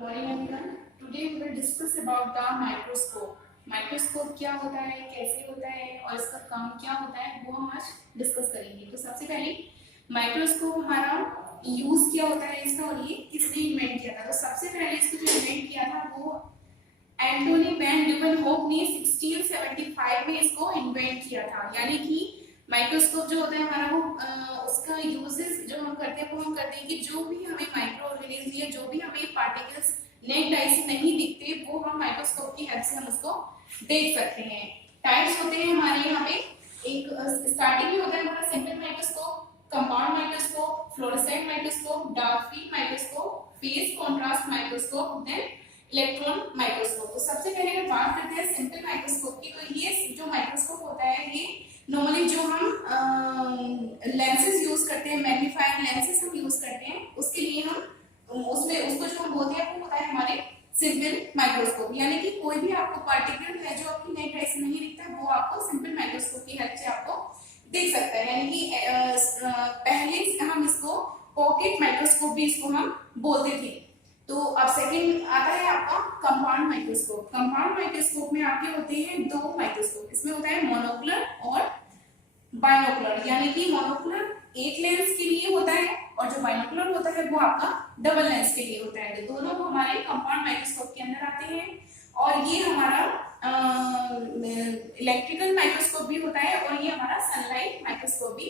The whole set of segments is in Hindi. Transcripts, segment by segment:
Morning everyone. Today we will discuss about the microscope. Microscope क्या होता है, कैसे होता है और इसका काम क्या होता है, वो हम आज डिस्कस करेंगे। तो सबसे पहले माइक्रोस्कोप हमारा यूज क्या होता है इसका और ये किसने इन्वेंट किया था। तो सबसे पहले इसको जो इन्वेंट किया था वो एंटोनी वैन ल्यूवेनहोक ने 1675 में इसको इन्वेंट किया था। यानी कि माइक्रोस्कोप जो होता है हमारा वो उसका यूजेस जो हम करते हैं वो हम करते हैं कि जो भी हमें माइक्रो ऑर्गेनिज्म या जो भी हमें पार्टिकल्स नेक्ड आई से नहीं दिखते वो हम माइक्रोस्कोप की हेल्प से हम उसको देख सकते हैं। टाइप्स होते हैं हमारे यहाँ पे, एक स्टार्टिंग में होता है हमारा simple microscope, compound microscope, fluorescent microscope, dark field microscope, phase contrast microscope, then electron microscope. तो सबसे पहले अगर बात करते हैं सिंपल माइक्रोस्कोप की, तो ये जो माइक्रोस्कोप होता है ये नॉर्मली जो हम लेंसेज यूज करते हैं, मैग्नीफायर लेंसेज हम यूज करते हैं, उसके लिए हम उसमें उसको जो हम बोलते हैं वो होता है हमारे सिंपल माइक्रोस्कोप। यानी कि कोई भी आपको पार्टिकल है जो आपकी नेट आई से नहीं दिखता है वो आपको सिंपल माइक्रोस्कोप की हेल्प से आपको देख सकता है। यानी कि पहले हम इसको पॉकेट माइक्रोस्कोप भी इसको हम बोलते थे। तो अब सेकंड आता है आपका कंपाउंड माइक्रोस्कोप। कंपाउंड माइक्रोस्कोप में आपके होते हैं दो माइक्रोस्कोप, इसमें होता है मोनोकुलर और बाइनोकुलर। यानी कि मोनोकुलर एक लेंस के लिए होता है और जो बाइनोकुलर होता है वो आपका डबल लेंस के लिए होता है। तो दोनों हमारे कंपाउंड माइक्रोस्कोप के अंदर आते हैं। और ये हमारा इलेक्ट्रिकल माइक्रोस्कोप भी होता है और ये हमारा सनलाइट माइक्रोस्कोप भी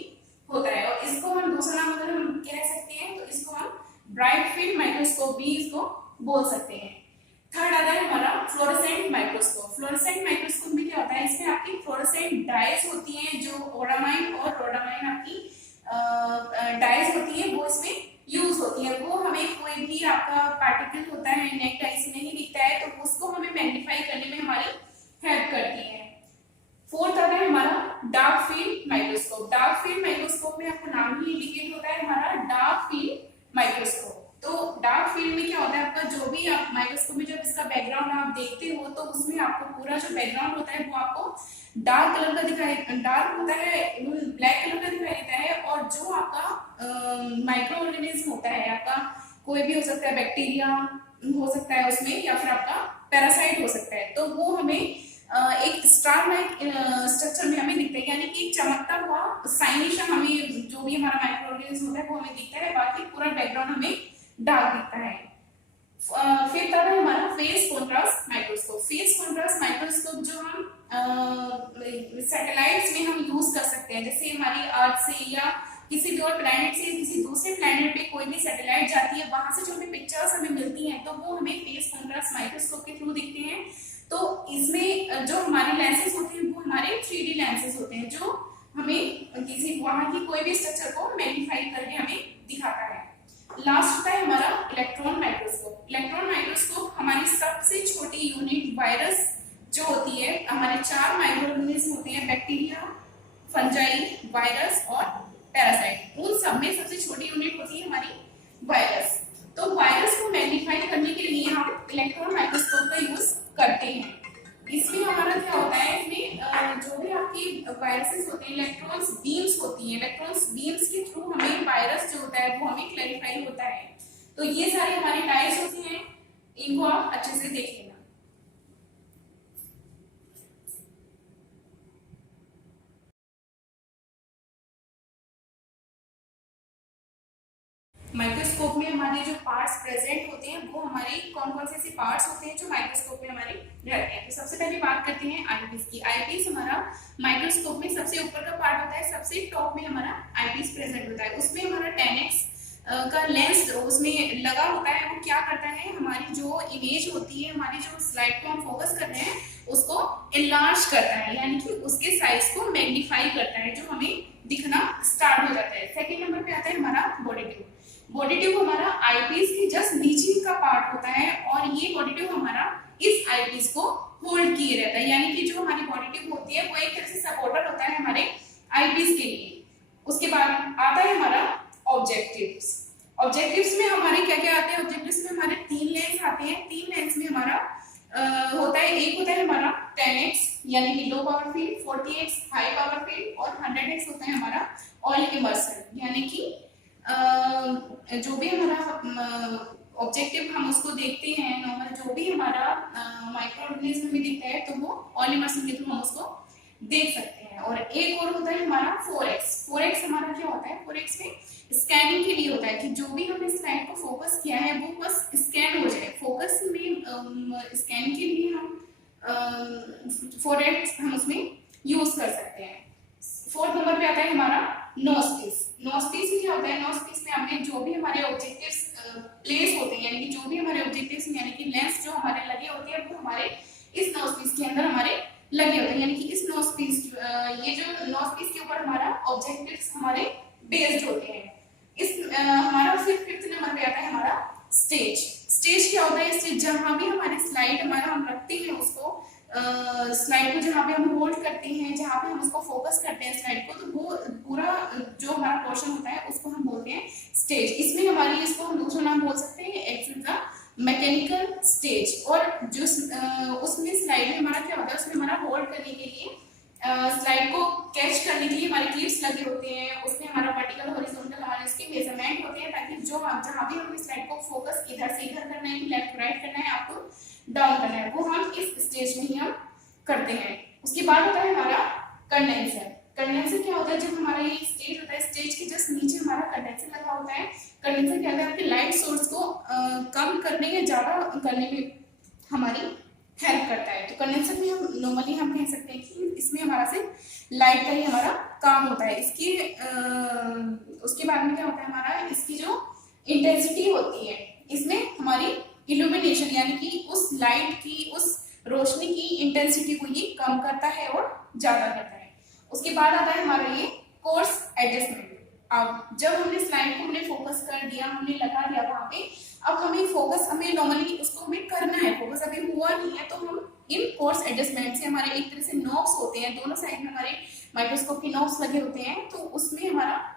होता है। और इसको हम दूसरा नाम अगर हम कह सकते हैं तो इसको हम ब्राइट फील्ड माइक्रोस्कोप भी इसको बोल सकते हैं। थर्ड आता है हमारा फ्लोरोसेंट माइक्रोस्कोप। फ्लोरोसेंट माइक्रोस्कोप में क्या होता है, इसमें आपकी फ्लोरोसेंट डाइज होती हैं, जो ओरामाइन और रोडामाइन आपकी डाइज होती है वो इसमें यूज होती है। वो हमें कोई भी आपका पार्टिकल होता है नेक्ड आई से नहीं दिखता है तो उसको हमें मैग्नीफाई करने में हमारी हेल्प करती है। फोर्थ आता है हमारा dark field microscope. Dark field microscope में आपका नाम ही इंडिकेट होता है हमारा डार्क फील्ड माइक्रोस्कोप। तो डार्क फील्ड में क्या होता है आपका, जो भी आप माइक्रोस्कोप में जब इसका बैकग्राउंड आप देखते हो तो उसमें आपको पूरा जो बैकग्राउंड होता है वो आपको डार्क कलर का दिखाई, डार्क होता है, ब्लैक कलर का दिखाई देता है। और जो आपका माइक्रो ऑर्गेनिज्म होता है, आपका कोई भी हो सकता है, बैक्टीरिया हो सकता है उसमें या फिर आपका पैरासाइट हो सकता है, तो वो हमें एक स्टार लाइक स्ट्रक्चर में हमें दिखता है। यानी कि चमकता हुआ साइनिश हमें जो भी हमारा माइक्रो ऑर्गेनिज्म होता है वो हमें दिखता है, बाकी पूरा बैकग्राउंड हमें डार्क दिखता है। फिफ्थ आता है हमारा phase contrast microscope. Phase contrast microscope जो हम सैटेलाइट्स में हम यूज कर सकते हैं, जैसे हमारी अर्थ से या किसी भी और प्लैनेट से किसी दूसरे प्लैनेट पे कोई भी सैटेलाइट जाती है, वहां से जो भी पिक्चर्स हमें मिलती हैं तो वो हमें फेज कॉन्ट्रास्ट माइक्रोस्कोप के थ्रू दिखते हैं। तो इसमें जो हमारे लेंसेज होते हैं वो हमारे 3D लेंसेज होते हैं, जो हमें किसी वहां की कोई भी स्ट्रक्चर को मैग्नीफाई करके हमें दिखाता है। लास्ट होता है हमारा इलेक्ट्रॉन माइक्रोस्कोप। इलेक्ट्रॉन माइक्रोस्कोप हमारी सबसे छोटी यूनिट वायरस जो होती है, हमारे 4 माइक्रोऑर्गेनिज्म होते हैं, बैक्टीरिया, फंजाई, वायरस और पैरासाइट। उन सब में सबसे छोटी यूनिट होती है हमारी वायरस। तो वायरस को मैग्नीफाई करने के लिए हम इलेक्ट्रॉन माइक्रोस्कोप का यूज करते हैं। इसमें हमारा क्या होता है, इसमें जो भी आपकी वायरसेस होते हैं, इलेक्ट्रॉन्स बीम्स होती हैं, इलेक्ट्रॉन्स बीम्स के थ्रू हमें वायरस जो होता है वो हमें क्लैरिफाई होता है। तो ये सारी हमारी टाइप्स होती हैं, इनको आप अच्छे से देख लेना। माइक्रोस्कोप में हमारे जो पार्ट्स प्रेजेंट होते हैं वो हमारे कौन कौन से ऐसे पार्ट्स होते हैं जो माइक्रोस्कोप में हमारे रहते हैं। तो सबसे पहले बात करते हैं आईपीस की। आईपीस हमारा माइक्रोस्कोप में सबसे ऊपर का पार्ट होता है, सबसे टॉप में हमारा आईपीस प्रेजेंट होता है। उसमें हमारा 10x का लेंस उसमें लगा होता है। वो क्या करता है, हमारी जो इमेज होती है, हमारी जो स्लाइड को हम फोकस कर रहे हैं उसको एनलार्ज करता है, यानी कि उसके साइज को मैग्नीफाई करता है, जो हमें दिखना स्टार्ट हो जाता है। सेकेंड नंबर पे आता है हमारा बॉडी ट्यूब। बॉडी ट्यूब हमारा आईपीस के जस्ट नीचे का पार्ट होता है और ये बॉडी ट्यूब हमारा इस आईपीस को होल्ड किए रहता है। यानी कि जो हमारी बॉडी ट्यूब होती है वो एक तरह से सपोर्टर होता है हमारे आईपीस के लिए। उसके बाद आता है हमारा ऑब्जेक्टिव्स। ऑब्जेक्टिव्स में हमारे क्या क्या आते हैं, ऑब्जेक्टिव्स में हमारे 3 लेंस आते हैं। 3 लेंस में हमारा होता है, एक होता है हमारा 10x यानी कि low power field, 40x high power field और 100x होता है हमारा ऑल इमर्सन। यानी कि जो भी हमारा ऑब्जेक्टिव हम उसको देखते हैं नॉर्मल, जो भी हमारा माइक्रो ऑर्गेनिज्म में दिखता है तो वो ऑलिमर्सन के थ्रू हम उसको देख सकते हैं। और एक और होता है हमारा 4x। 4x हमारा क्या होता है, 4x में स्कैनिंग के लिए होता है कि जो भी हमने स्लाइड को फोकस किया है वो बस स्कैन हो जाए। फोकस में स्कैन के लिए हम 4x हम उसमें यूज कर सकते हैं। 4th नंबर पे आता है हमारा नोज पीस। नोज पीस में क्या होता है, नोज पीस में हमने जो भी हमारे ऑब्जेक्टिव्स प्लेस होते हैं, यानी कि जो भी हमारे ऑब्जेक्टिव्स यानी कि लेंस जो हमारे लगे होते हैं वो हमारे इस नोज पीस के अंदर हमारे लगे होते हैं। यानी कि इस नोज पीस, ये जो नोज पीस के ऊपर हमारा ऑब्जेक्टिव्स हमारे बेस्ड होते हैं। इस हमारा फिर 5th नंबर पे आता है हमारा स्टेज। स्टेज क्या होता है, स्टेज जहां भी हमारी स्लाइड हमारा हम रखते हैं उसको, स्लाइड को जहाँ पे हम होल्ड करते हैं, जहाँ पे हम उसको फोकस करते हैं स्लाइड को, तो वो पूरा जो हमारा पोर्शन होता है उसको हम बोलते हैं स्टेज। इसमें हमारी इसको हम दूसरा नाम बोल सकते हैं एक्स द मैकेनिकल स्टेज। और जो उसमें स्लाइड में हमारा क्या होता है, उसमें हमारा होल्ड करने के लिए स्लाइड को कैच करने के लिए हमारे क्लिप्स लगे होते हैं, उसमें हमारा वर्टिकल हॉरिजॉन्टल हमारे इसके मेजरमेंट होते हैं, ताकि जो हम जहाँ भी हमें स्लाइड को फोकस इधर से इधर करना है, लेफ्ट राइट करना है, आपको डाउन करना है, वो हम इस स्टेज में ही हम करते हैं। उसके बाद होता है हमारा कंडेंसर। कंडेंसर क्या होता है, जब हमारा ये स्टेज होता है, स्टेज के जस्ट नीचे हमारा कंडेंसर लगा होता है। कंडेंसर क्या होता है, आपके लाइट सोर्स को कम करने या ज्यादा करने में हमारी हेल्प करता है। तो कंडेंसर में हम नॉर्मली हम कह सकते हैं कि इसमें हमारा सिर्फ लाइट का ही हमारा काम होता है। इसकी उसके बाद में क्या होता है हमारा, इसकी जो इंटेंसिटी होती है, इसमें हमारी इल्यूमिनेशन यानी कि उस लाइट की, उस रोशनी की इंटेंसिटी को ये कम करता है और ज्यादा करता है। उसके बाद आता है हमारा ये कोर्स एडजस्टमेंट। अब जब हमने स्लाइड को हमने फोकस कर दिया, हमने लगा दिया वहां पे, अब हमें फोकस, हमें नॉर्मली उसको हमें करना है, फोकस अभी हुआ नहीं है, तो हम इन कोर्स एडजस्टमेंट से, हमारे एक तरह से नॉब्स होते हैं, दोनों साइड में हमारे माइक्रोस्कोप के नॉब्स लगे होते हैं, तो उसमें हमारा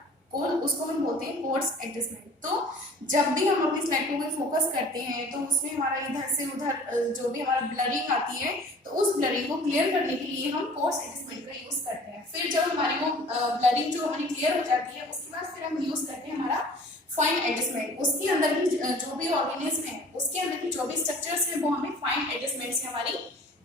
उसको हम बोलते हैं कोर्स एडजस्टमेंट। तो जब भी हम अपनी स्लाइड को फोकस करते हैं तो उसमें हमारा इधर से उधर जो भी हमारा ब्लरिंग आती है, तो उस ब्लरिंग को क्लियर करने के लिए हम कोर्स एडजस्टमेंट का यूज करते हैं। फिर जब हमारी वो ब्लरिंग जो हमारी क्लियर हो जाती है, उसके बाद फिर हम यूज करते हैं हमारा फाइन एडजस्टमेंट। उसके अंदर की जो भी ऑर्गेनिज्म है, उसके अंदर की जो भी स्ट्रक्चर्स है, वो हमें फाइन एडजस्टमेंट से हमारी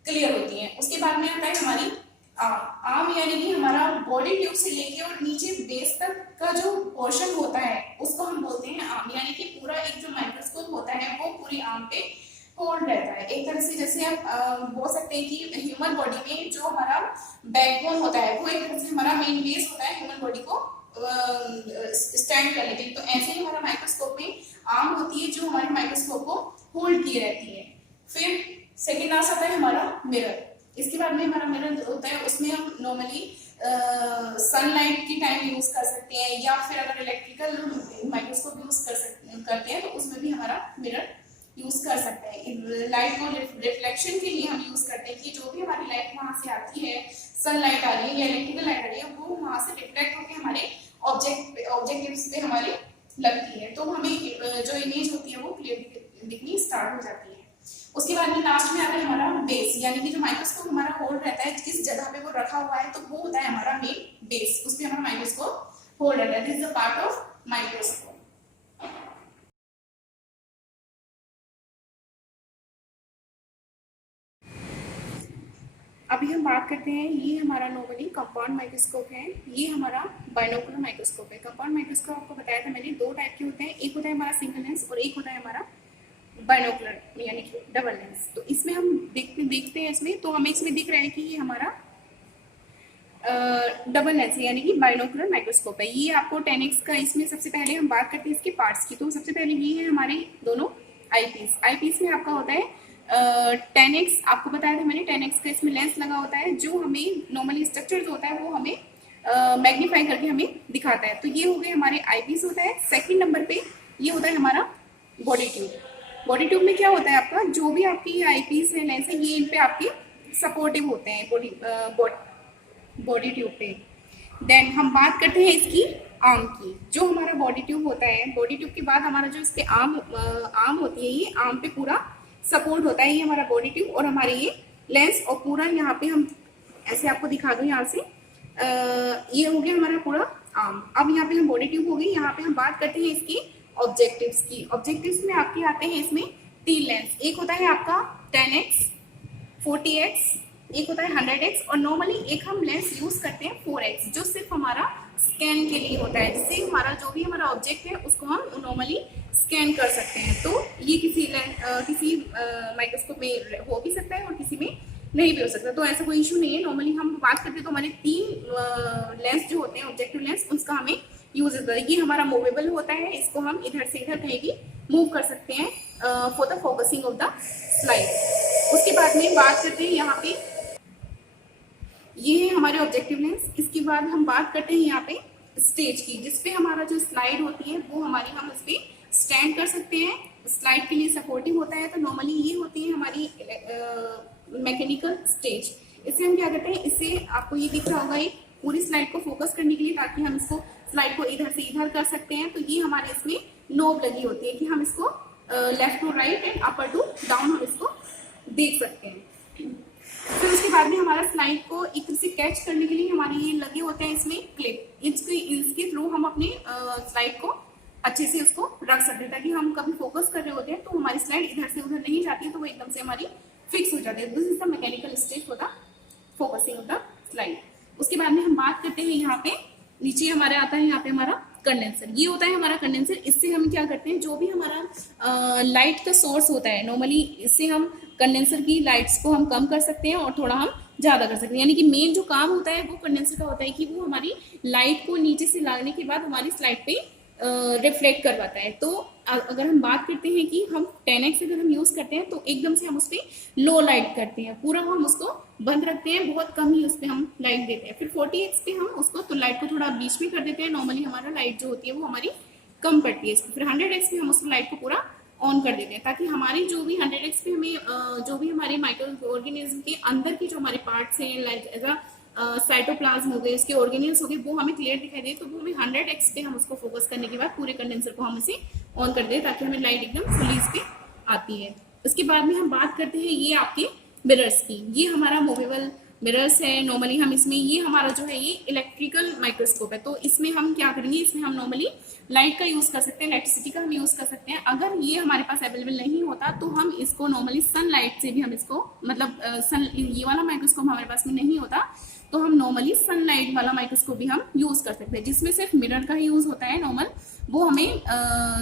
क्लियर होती है। उसके बाद में आता है हमारी आर्म, यानी कि हमारा बॉडी ट्यूब से लेके और नीचे बेस तक का जो पोर्शन होता है उसको हम बोलते हैं आर्म। यानी कि पूरा एक जो माइक्रोस्कोप होता है वो पूरी आर्म पे होल्ड रहता है। एक तरह से जैसे आप बोल सकते हैं कि ह्यूमन बॉडी में जो हमारा बैकबोन होता है, वो एक तरह से हमारा मेन बेस होता है ह्यूमन बॉडी को स्टैंड करने के लिए। तो ऐसे ही हमारा माइक्रोस्कोप में आर्म होती है जो हमारे माइक्रोस्कोप को होल्ड किए रहती है। फिर सेकेंड आता है हमारा मिरर। इसके बाद में हमारा मिरर होता है, उसमें हम नॉर्मली सनलाइट की टाइम यूज कर सकते हैं, या फिर अगर इलेक्ट्रिकल माइक्रोस्कोप यूज करते हैं तो उसमें भी हमारा मिरर यूज कर सकते हैं। लाइट को रिफ्लेक्शन के लिए हम यूज करते हैं कि जो भी हमारी लाइट वहां से आती है, सनलाइट आ रही है या इलेक्ट्रिकल लाइट आ रही है, वो वहां से रिफ्लेक्ट होकर हमारे ऑब्जेक्टिव्स पे हमारी लगती है, तो हमें जो इमेज होती है वो क्लियर दिखनी स्टार्ट हो जाती है। उसके बाद में लास्ट में आता है हमारा बेस, यानी कि जो माइक्रोस्कोप हमारा होल्ड रहता है, किस जगह पे वो रखा हुआ है, तो वो होता है हमारा मेन बेस, उसमें हमारा माइक्रोस्कोप होल्ड रहता है। This is the part of microscope. अभी हम बात करते हैं, ये हमारा नॉर्मली कंपाउंड माइक्रोस्कोप है, ये हमारा बाइनोकुलर माइक्रोस्कोप है। कंपाउंड माइक्रोस्कोप आपको बताया था मैंने, दो टाइप के होते हैं, एक होता है हमारा सिंगल लेंस और एक होता है हमारा बाइनोकुलर यानी कि डबल लेंस। तो इसमें हम देखते हैं, इसमें तो हमें इसमें दिख रहा है कि ये हमारा डबल लेंस है, यानी कि बाइनोकुलर माइक्रोस्कोप है। ये आपको 10x का, इसमें सबसे पहले हम बात करते हैं इसके पार्ट्स की। तो सबसे पहले ये है हमारे दोनों आईपीस। आईपीस में आपका होता है 10x, आपको बताया था मैंने, 10x का इसमें लेंस लगा होता है, जो हमें नॉर्मली स्ट्रक्चर जो होता है वो हमें मैग्नीफाई करके हमें दिखाता है। तो ये हो गए हमारे आईपीस होता है। सेकेंड नंबर पे ये होता है हमारा बॉडी ट्यूब। बॉडी ट्यूब में क्या होता है आपका, जो भी आपकी आईपीस है, लेंस है, ये इन पे आपके सपोर्टिव होते हैं बॉडी ट्यूब पे। देन हम बात करते हैं इसकी आर्म की। जो हमारा बॉडी ट्यूब होता है, बॉडी ट्यूब के बाद हमारा जो इसके आर्म होती है, ये आर्म पे पूरा सपोर्ट होता है, ये हमारा बॉडी ट्यूब और हमारे ये लेंस, और पूरा यहाँ पे हम ऐसे आपको दिखा दूं, यहाँ से ये हो गया हमारा पूरा आर्म। अब यहाँ पे हम बॉडी ट्यूब हो गई, यहाँ पे हम बात करते हैं इसकी ऑब्जेक्टिव्स की। ऑब्जेक्टिव्स में आपके आते हैं इसमें 3 लेंस, एक होता है आपका 10x, 40x, एक होता है 100x, और नॉर्मली एक हम लेंस यूज करते हैं 4x, जो सिर्फ हमारा स्कैन के लिए होता है, जिससे हमारा जो भी हमारा ऑब्जेक्ट है उसको हम नॉर्मली स्कैन कर सकते हैं। तो ये किसी माइक्रोस्कोप में हो भी सकता है और किसी में नहीं भी हो सकता, तो ऐसा कोई इशू नहीं है। नॉर्मली हम बात करते हैं तो हमारे 3 लेंस जो होते हैं ऑब्जेक्टिव लेंस, उसका हमें यूज होता है। ये हमारा मूवेबल होता है, इसको हम इधर से इधर कहीं भी मूव कर सकते हैं for the focusing of the slide. उसके बाद में बात करते हैं यहाँ पे, ये है हमारे ऑब्जेक्टिव लेंस। इसके बाद हम बात करते हैं यहाँ पे स्टेज की, जिसपे हमारा जो स्लाइड होती है वो हमारी, हम उस पर स्टैंड कर सकते हैं, स्लाइड के लिए सपोर्टिव होता है। तो नॉर्मली ये होती है हमारी मैकेनिकल स्टेज। इससे हम क्या करते हैं, इससे आपको ये दिख रहा होगा, एक पूरी स्लाइड को फोकस करने के लिए, ताकि हम इसको स्लाइड को इधर से इधर कर सकते हैं। तो ये हमारे इसमें नोब लगी होती है कि हम इसको left to right and upper to down हम इसको देख सकते हैं। फिर उसके बाद में हमारा स्लाइड को एक तरह से कैच करने के लिए हमारे ये लगे होते हैं इसमें क्लिप। इसके थ्रू हम अपने स्लाइड को अच्छे से उसको रख सकते हैं, ताकि हम कभी फोकस कर रहे होते हैं तो हमारी स्लाइड इधर से उधर नहीं जाती है, तो वो एकदम से हमारी फिक्स हो जाती है। This is the mechanical stage for the focusing of the slide. उसके बाद में हम बात करते हैं यहाँ पे, नीचे हमारा आता है यहाँ पे हमारा कंडेंसर। ये होता है हमारा कंडेंसर। इससे हम क्या करते हैं, जो भी हमारा लाइट का सोर्स होता है, नॉर्मली इससे हम कंडेंसर की लाइट्स को हम कम कर सकते हैं और थोड़ा हम ज्यादा कर सकते हैं। यानी कि मेन जो काम होता है वो कंडेंसर का होता है कि वो हमारी लाइट को नीचे से लाने के बाद हमारी स्लाइड पे रिफ्लेक्ट करवाता है। तो अगर हम बात करते हैं कि हम 10x अगर हम यूज करते हैं तो एकदम से हम उस पर लो लाइट करते हैं, पूरा हम उसको बंद रखते हैं, बहुत कम ही उस पर हम लाइट देते हैं। फिर 40x पे हम उसको तो लाइट को थोड़ा बीच में कर देते हैं, नॉर्मली हमारा लाइट जो होती है वो हमारी कम पड़ती है। फिर 100x पे हम उस लाइट को पूरा ऑन कर देते हैं, ताकि हमारी जो भी 100x पे हमें जो भी हमारे माइक्रो ऑर्गेनिज्म के अंदर की जो हमारे पार्ट्स हैं, लाइक एज अ साइटोप्लाज्म हो गए, इसके ऑर्गेनिल्स हो गए, वो हमें क्लियर दिखाई दे। तो वो हमें 100x पे हम उसको फोकस करने के बाद पूरे कंडेंसर को हम इसे ऑन कर दें, ताकि हमें लाइट एकदम फुली इस पे आती है। उसके बाद में हम बात करते हैं ये आपके मिरर्स की। ये हमारा मूवेबल मिरर्स है। नॉर्मली हम इसमें, ये हमारा जो है ये इलेक्ट्रिकल माइक्रोस्कोप है, तो इसमें हम क्या करेंगे, इसमें हम नॉर्मली लाइट का यूज कर सकते हैं, इलेक्ट्रिसिटी का हम यूज कर सकते हैं। अगर ये हमारे पास अवेलेबल नहीं होता तो हम इसको नॉर्मली सनलाइट से भी हम इसको, मतलब ये वाला माइक्रोस्कोप हमारे पास में नहीं होता तो हम नॉर्मली सनलाइट वाला माइक्रोस्कोप भी हम यूज कर सकते हैं, जिसमें सिर्फ मिरर का ही यूज होता है नॉर्मल। वो हमें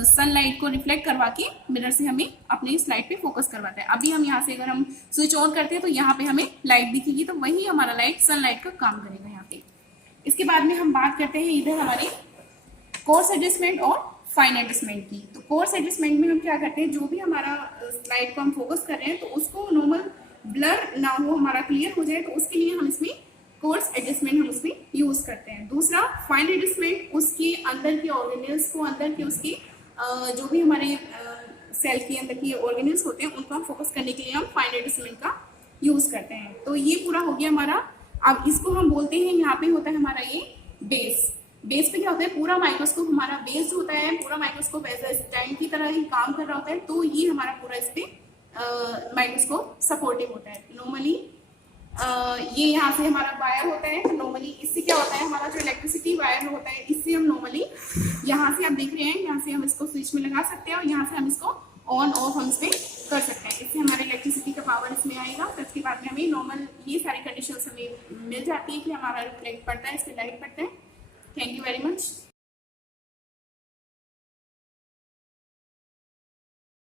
सनलाइट को रिफ्लेक्ट करवा के मिरर से हमें अपनी स्लाइड पे फोकस करवाता है। अभी हम यहाँ से अगर हम स्विच ऑन करते हैं तो यहाँ पे हमें लाइट दिखेगी, तो वही हमारा लाइट सनलाइट का काम करेगा यहाँ पे। इसके बाद में हम बात करते हैं इधर हमारे कोर्स एडजस्टमेंट और फाइन एडजस्टमेंट की। तो कोर्स एडजस्टमेंट में हम क्या करते हैं, जो भी हमारा स्लाइड को हम फोकस कर रहे हैं तो उसको नॉर्मल ब्लर ना हो, हमारा क्लियर हो जाए, तो उसके लिए हम इसमें कोर्स एडजस्टमेंट हम उसमें यूज करते हैं। दूसरा फाइन एडजस्टमेंट, उसके अंदर के ऑर्गेनल्स को, अंदर के उसकी जो भी हमारे सेल के अंदर के ऑर्गेनल्स होते हैं उनको हम फोकस करने के लिए हम फाइन एडजस्टमेंट का यूज करते हैं। तो ये पूरा हो गया हमारा। अब इसको हम बोलते हैं, यहाँ पे होता है हमारा ये बेस। बेस पे क्या होता है, पूरा माइक्रोस्कोप हमारा बेस होता है, पूरा माइक्रोस्कोप एज ए स्टैंड की तरह ही काम कर रहा होता है। तो ये हमारा पूरा इस पे माइक्रोस्कोप सपोर्टिव होता है। नॉर्मली ये यहाँ से हमारा वायर होता है, नॉर्मली इससे क्या होता है, हमारा जो इलेक्ट्रिसिटी वायर होता है, इससे हम नॉर्मली यहाँ से आप देख रहे हैं, यहाँ से हम इसको स्विच में लगा सकते हैं और यहाँ से हम इसको ऑन ऑफ हम इसमें कर सकते हैं। इससे हमारे इलेक्ट्रिसिटी का पावर इसमें आएगा। फिर उसके बाद में हमें नॉर्मल ये सारी कंडीशन हमें मिल जाती है कि हमारा रिफ्लेक्ट पड़ता है, इस पर लाइट पड़ता है। Thank you very much.